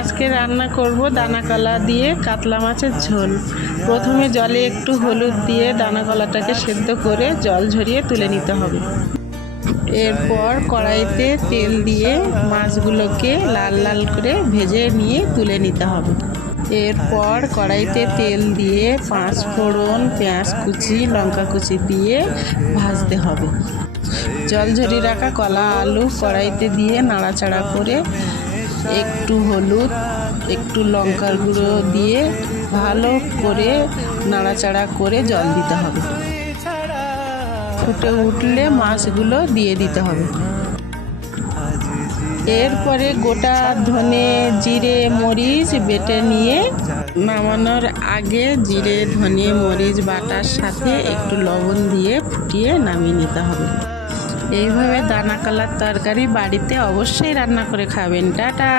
আজকে রান্না করব দানা কলা দিয়ে কাতলা মাছের ঝোল। প্রথমে জলে একটু হলুদ দিয়ে দানা কলাটাকে সেদ্ধ করে জল ঝরিয়ে তুলে নিতে হবে। এরপর কড়াইতে তেল দিয়ে মাছগুলোকে লাল লাল করে ভেজে নিয়ে তুলে নিতে হবে। এরপর কড়াইতে তেল দিয়ে 5 ফোড়ন, পেঁয়াজ কুচি, লঙ্কা কুচি দিয়ে ভাজতে হবে। জল ঝরিয়ে রাখা কলা আলু কড়াইতে দিয়ে নাড়াচাড়া করে একটু হলুদ, একটু লঙ্কার গুঁড়ো দিয়ে ভালো করে নাড়াচাড়া করে জল দিতে হবে। ফুটে উঠলে মাছগুলো দিয়ে দিতে হবে। এরপরে গোটা ধনে, জিরে, মরিচ বেটে নিয়ে নামানোর আগে জিরে, ধনে, মরিচ বাটার সাথে একটু লবণ দিয়ে ফুটিয়ে নামিয়ে নিতে হবে। এইভাবে দানা কলার তরকারি বাড়িতে অবশ্যই রান্না করে খাবেন। টাটা।